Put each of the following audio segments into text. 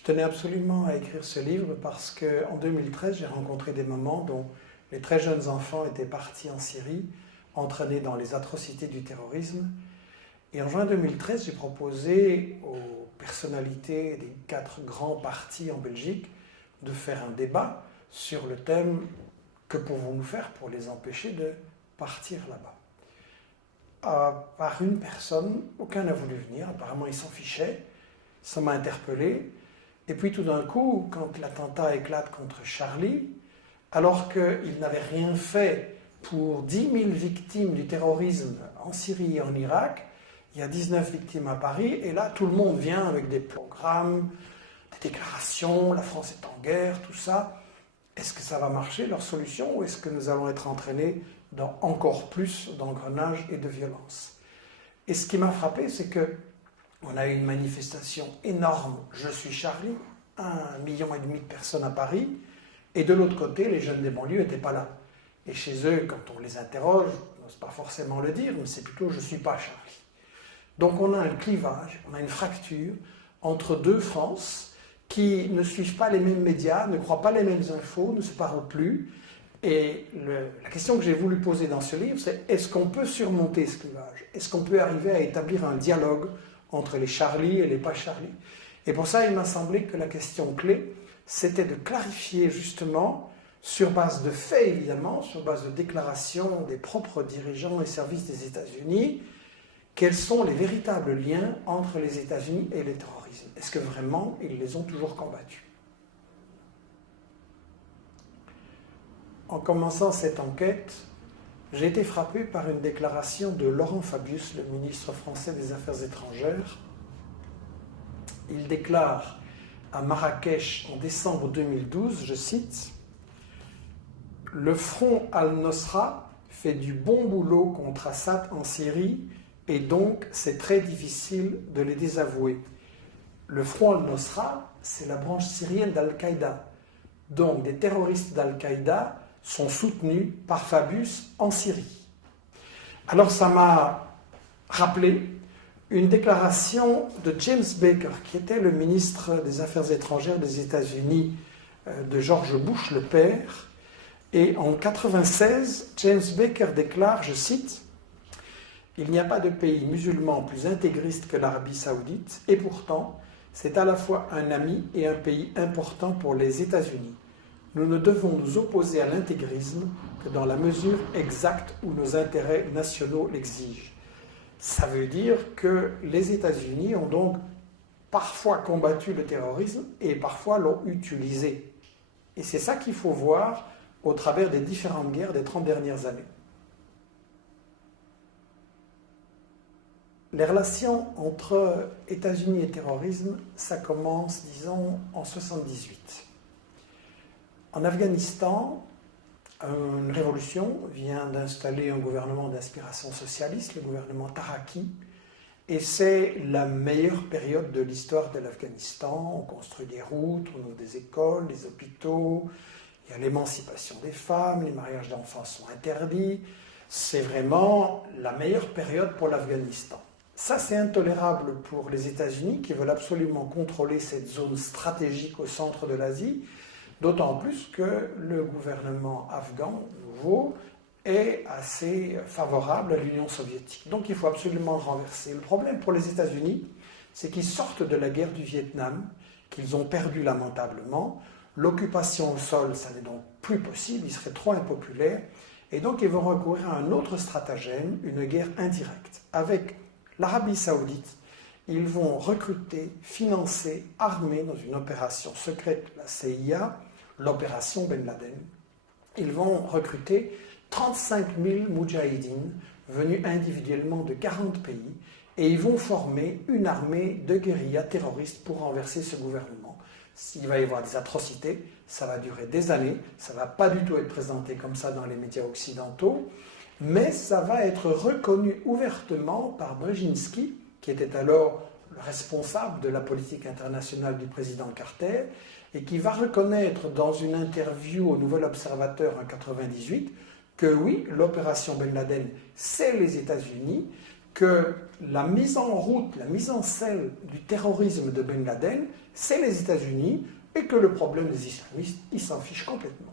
Je tenais absolument à écrire ce livre parce qu'en 2013, j'ai rencontré des mamans dont les très jeunes enfants étaient partis en Syrie, entraînés dans les atrocités du terrorisme. Et en juin 2013, j'ai proposé aux personnalités des 4 grands partis en Belgique de faire un débat sur le thème « Que pouvons-nous faire pour les empêcher de partir là-bas » Par une personne, aucun n'a voulu venir, apparemment ils s'en fichaient, ça m'a interpellé. Et puis tout d'un coup, quand l'attentat éclate contre Charlie, alors qu'il n'avait rien fait pour 10 000 victimes du terrorisme en Syrie et en Irak, il y a 19 victimes à Paris, et là tout le monde vient avec des programmes, des déclarations, la France est en guerre, tout ça. Est-ce que ça va marcher, leur solution, ou est-ce que nous allons être entraînés dans encore plus d'engrenage et de violence? Et ce qui m'a frappé, c'est qu'on a eu une manifestation énorme, Je suis Charlie, 1,5 million de personnes à Paris, et de l'autre côté, les jeunes des banlieues n'étaient pas là. Et chez eux, quand on les interroge, on n'ose pas forcément le dire, mais c'est plutôt « je ne suis pas Charlie ». Donc on a un clivage, on a une fracture entre 2 France qui ne suivent pas les mêmes médias, ne croient pas les mêmes infos, ne se parlent plus. Et la question que j'ai voulu poser dans ce livre, c'est est-ce qu'on peut surmonter ce clivage? Est-ce qu'on peut arriver à établir un dialogue entre les Charlie et les pas Charlie? Et pour ça, il m'a semblé que la question clé, c'était de clarifier justement, sur base de faits évidemment, sur base de déclarations des propres dirigeants et services des États-Unis, quels sont les véritables liens entre les États-Unis et le terrorisme? Est-ce que vraiment ils les ont toujours combattus? En commençant cette enquête, j'ai été frappé par une déclaration de Laurent Fabius, le ministre français des Affaires étrangères. Il déclare à Marrakech en décembre 2012, je cite, « Le front al-Nosra fait du bon boulot contre Assad en Syrie et donc c'est très difficile de les désavouer. Le front al-Nosra, c'est la branche syrienne d'Al-Qaïda. Donc des terroristes d'Al-Qaïda sont soutenus par Fabius en Syrie. » Alors ça m'a rappelé une déclaration de James Baker, qui était le ministre des Affaires étrangères des États-Unis de George Bush, le père. Et en 1996, James Baker déclare, je cite, « Il n'y a pas de pays musulman plus intégriste que l'Arabie saoudite, et pourtant, c'est à la fois un ami et un pays important pour les États-Unis. Nous ne devons nous opposer à l'intégrisme que dans la mesure exacte où nos intérêts nationaux l'exigent. » Ça veut dire que les États-Unis ont donc parfois combattu le terrorisme et parfois l'ont utilisé. Et c'est ça qu'il faut voir au travers des différentes guerres des 30 dernières années. Les relations entre États-Unis et terrorisme, ça commence, disons, en 1978. En Afghanistan, une révolution vient d'installer un gouvernement d'inspiration socialiste, le gouvernement Taraki, et c'est la meilleure période de l'histoire de l'Afghanistan. On construit des routes, on ouvre des écoles, des hôpitaux, il y a l'émancipation des femmes, les mariages d'enfants sont interdits. C'est vraiment la meilleure période pour l'Afghanistan. Ça, c'est intolérable pour les États-Unis qui veulent absolument contrôler cette zone stratégique au centre de l'Asie, d'autant plus que le gouvernement afghan, nouveau, est assez favorable à l'Union soviétique. Donc il faut absolument le renverser. Le problème pour les États-Unis, c'est qu'ils sortent de la guerre du Vietnam, qu'ils ont perdu lamentablement. L'occupation au sol, ça n'est donc plus possible, il serait trop impopulaire. Et donc ils vont recourir à un autre stratagème, une guerre indirecte. Avec l'Arabie saoudite, ils vont recruter, financer, armer dans une opération secrète, la CIA, l'opération Ben Laden. Ils vont recruter 35 000 moudjahidines venus individuellement de 40 pays et ils vont former une armée de guérillas terroristes pour renverser ce gouvernement. S'il va y avoir des atrocités, ça va durer des années, ça ne va pas du tout être présenté comme ça dans les médias occidentaux, mais ça va être reconnu ouvertement par Brzezinski, qui était alors le responsable de la politique internationale du président Carter, et qui va reconnaître dans une interview au Nouvel Observateur en 1998 que oui, l'opération Ben Laden, c'est les États-Unis, que la mise en route, la mise en selle du terrorisme de Ben Laden, c'est les États-Unis, et que le problème des islamistes, ils s'en fichent complètement.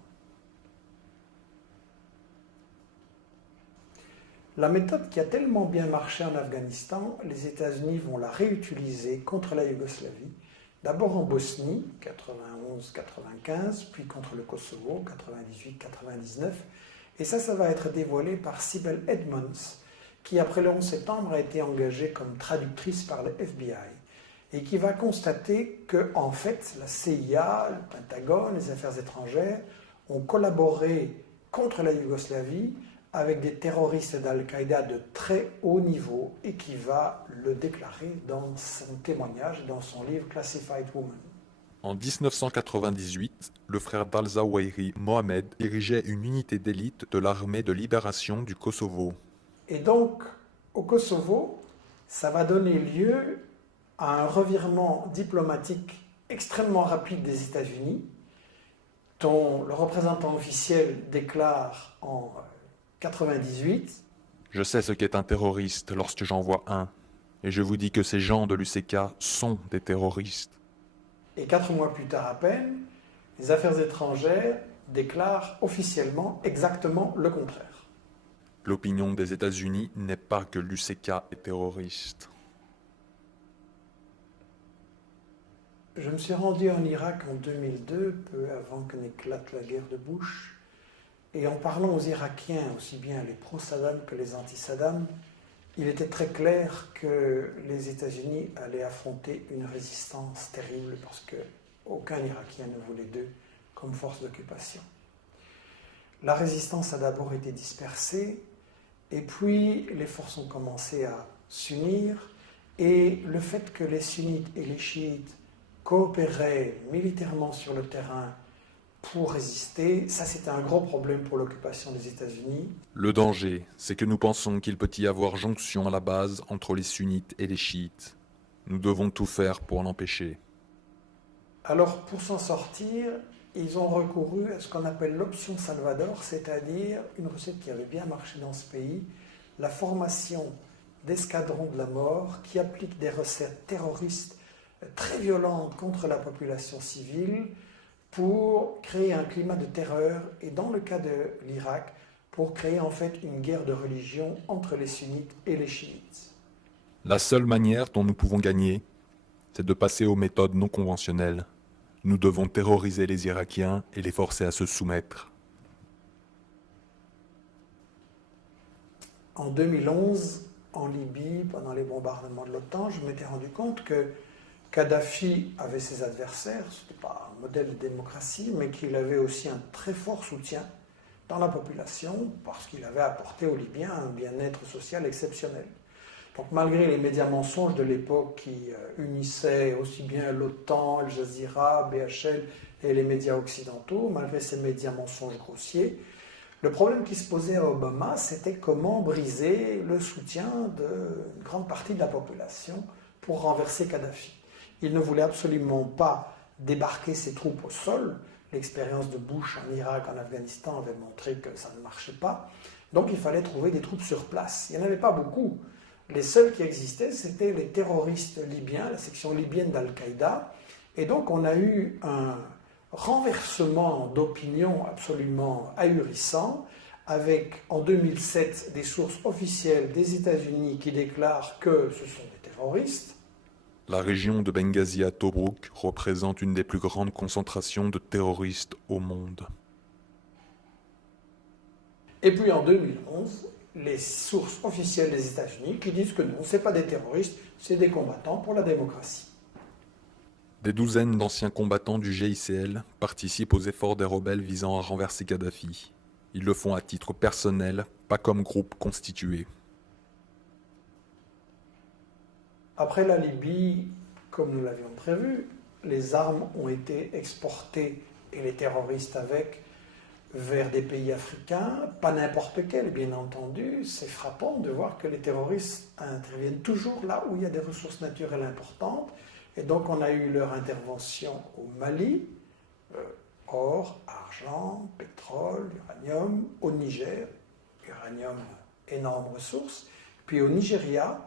La méthode qui a tellement bien marché en Afghanistan, les États-Unis vont la réutiliser contre la Yougoslavie, d'abord en Bosnie, 91-95, puis contre le Kosovo, 98-99, et ça va être dévoilé par Sibel Edmonds, qui après le 11 septembre a été engagée comme traductrice par le FBI, et qui va constater que, en fait, la CIA, le Pentagone, les affaires étrangères ont collaboré contre la Yougoslavie avec des terroristes d'Al-Qaïda de très haut niveau, et qui va le déclarer dans son témoignage, dans son livre Classified Woman. En 1998, le frère d'Al-Zawahiri, Mohamed, dirigeait une unité d'élite de l'armée de libération du Kosovo. Et donc, au Kosovo, ça va donner lieu à un revirement diplomatique extrêmement rapide des États-Unis, dont le représentant officiel déclare en 98 « Je sais ce qu'est un terroriste lorsque j'en vois un, et je vous dis que ces gens de l'UCK sont des terroristes. » Et 4 mois plus tard à peine, les affaires étrangères déclarent officiellement exactement le contraire. L'opinion des États-Unis n'est pas que l'UCK est terroriste. Je me suis rendu en Irak en 2002, peu avant que n'éclate la guerre de Bush. Et en parlant aux Irakiens, aussi bien les pro-Saddam que les anti-Saddam, il était très clair que les États-Unis allaient affronter une résistance terrible parce qu'aucun Irakien ne voulait d'eux comme force d'occupation. La résistance a d'abord été dispersée, et puis les forces ont commencé à s'unir, et le fait que les sunnites et les chiites coopéraient militairement sur le terrain pour résister, ça c'était un gros problème pour l'occupation des États-Unis. Le danger, c'est que nous pensons qu'il peut y avoir jonction à la base entre les sunnites et les chiites. Nous devons tout faire pour l'empêcher. Alors pour s'en sortir, ils ont recouru à ce qu'on appelle l'option Salvador, c'est-à-dire une recette qui avait bien marché dans ce pays, la formation d'escadrons de la mort qui appliquent des recettes terroristes très violentes contre la population civile, pour créer un climat de terreur, et dans le cas de l'Irak, pour créer en fait une guerre de religion entre les sunnites et les chiites. La seule manière dont nous pouvons gagner, c'est de passer aux méthodes non conventionnelles. Nous devons terroriser les Irakiens et les forcer à se soumettre. En 2011, en Libye, pendant les bombardements de l'OTAN, je m'étais rendu compte que Kadhafi avait ses adversaires, ce n'était pas un modèle de démocratie, mais qu'il avait aussi un très fort soutien dans la population parce qu'il avait apporté aux Libyens un bien-être social exceptionnel. Donc malgré les médias mensonges de l'époque qui unissaient aussi bien l'OTAN, Al Jazeera, BHL et les médias occidentaux, malgré ces médias mensonges grossiers, le problème qui se posait à Obama, c'était comment briser le soutien d'une grande partie de la population pour renverser Kadhafi. Il ne voulait absolument pas débarquer ses troupes au sol. L'expérience de Bush en Irak, en Afghanistan avait montré que ça ne marchait pas. Donc il fallait trouver des troupes sur place. Il n'y en avait pas beaucoup. Les seuls qui existaient, c'était les terroristes libyens, la section libyenne d'Al-Qaïda. Et donc on a eu un renversement d'opinion absolument ahurissant, avec en 2007 des sources officielles des États-Unis qui déclarent que ce sont des terroristes. La région de Benghazi à Tobrouk représente une des plus grandes concentrations de terroristes au monde. Et puis en 2011, les sources officielles des États-Unis qui disent que non, ce n'est pas des terroristes, c'est des combattants pour la démocratie. Des douzaines d'anciens combattants du GICL participent aux efforts des rebelles visant à renverser Kadhafi. Ils le font à titre personnel, pas comme groupe constitué. Après la Libye, comme nous l'avions prévu, les armes ont été exportées, et les terroristes avec, vers des pays africains, pas n'importe quels, bien entendu. C'est frappant de voir que les terroristes interviennent toujours là où il y a des ressources naturelles importantes. Et donc on a eu leur intervention au Mali, or, argent, pétrole, uranium, au Niger, uranium, énorme ressource, Puis au Nigeria,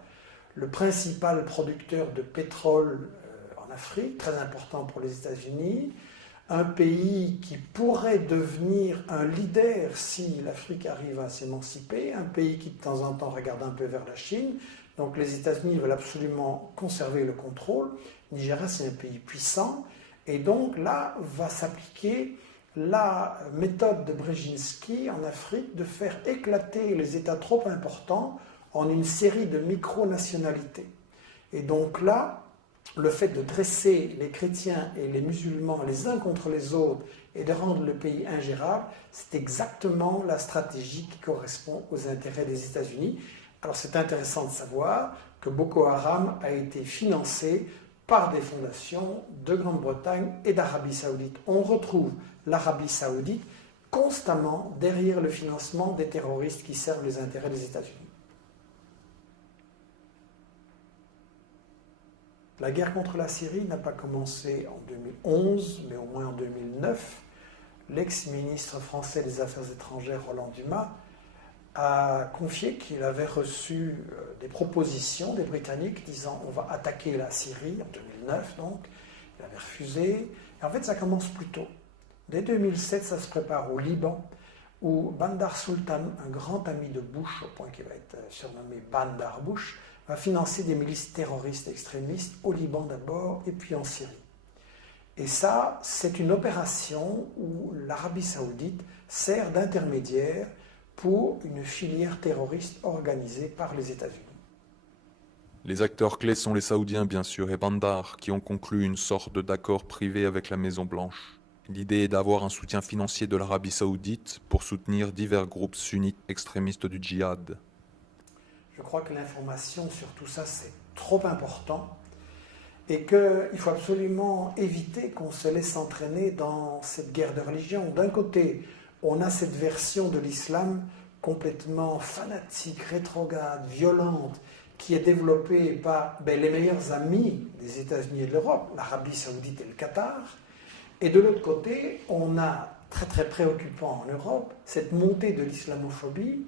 le principal producteur de pétrole en Afrique, très important pour les États-Unis, un pays qui pourrait devenir un leader si l'Afrique arrive à s'émanciper, un pays qui de temps en temps regarde un peu vers la Chine. Donc les États-Unis veulent absolument conserver le contrôle. Nigeria, c'est un pays puissant. Et donc là, va s'appliquer la méthode de Brzezinski en Afrique de faire éclater les États trop importants en une série de micro-nationalités. Et donc là, le fait de dresser les chrétiens et les musulmans les uns contre les autres et de rendre le pays ingérable, c'est exactement la stratégie qui correspond aux intérêts des États-Unis. Alors c'est intéressant de savoir que Boko Haram a été financé par des fondations de Grande-Bretagne et d'Arabie Saoudite. On retrouve l'Arabie Saoudite constamment derrière le financement des terroristes qui servent les intérêts des États-Unis. La guerre contre la Syrie n'a pas commencé en 2011, mais au moins en 2009. L'ex-ministre français des Affaires étrangères, Roland Dumas, a confié qu'il avait reçu des propositions des Britanniques disant on va attaquer la Syrie en 2009, donc il avait refusé. Et en fait, ça commence plus tôt. Dès 2007, ça se prépare au Liban, où Bandar Sultan, un grand ami de Bush, au point qu'il va être surnommé Bandar Bush, va financer des milices terroristes extrémistes au Liban d'abord et puis en Syrie. Et ça, c'est une opération où l'Arabie Saoudite sert d'intermédiaire pour une filière terroriste organisée par les États-Unis. Les acteurs clés sont les Saoudiens bien sûr et Bandar qui ont conclu une sorte d'accord privé avec la Maison-Blanche. L'idée est d'avoir un soutien financier de l'Arabie Saoudite pour soutenir divers groupes sunnites extrémistes du djihad. Je crois que l'information sur tout ça, c'est trop important et qu'il faut absolument éviter qu'on se laisse entraîner dans cette guerre de religion. D'un côté, on a cette version de l'islam complètement fanatique, rétrograde, violente, qui est développée par les meilleurs amis des États-Unis et de l'Europe, l'Arabie Saoudite et le Qatar. Et de l'autre côté, on a, très très préoccupant en Europe, cette montée de l'islamophobie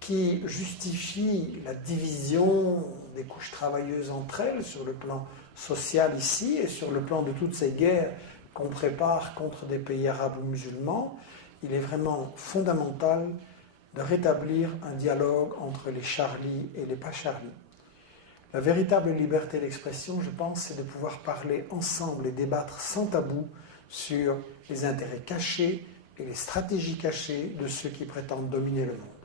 qui justifie la division des couches travailleuses entre elles sur le plan social ici et sur le plan de toutes ces guerres qu'on prépare contre des pays arabes ou musulmans. Il est vraiment fondamental de rétablir un dialogue entre les Charlie et les pas Charlie. La véritable liberté d'expression, je pense, c'est de pouvoir parler ensemble et débattre sans tabou sur les intérêts cachés et les stratégies cachées de ceux qui prétendent dominer le monde.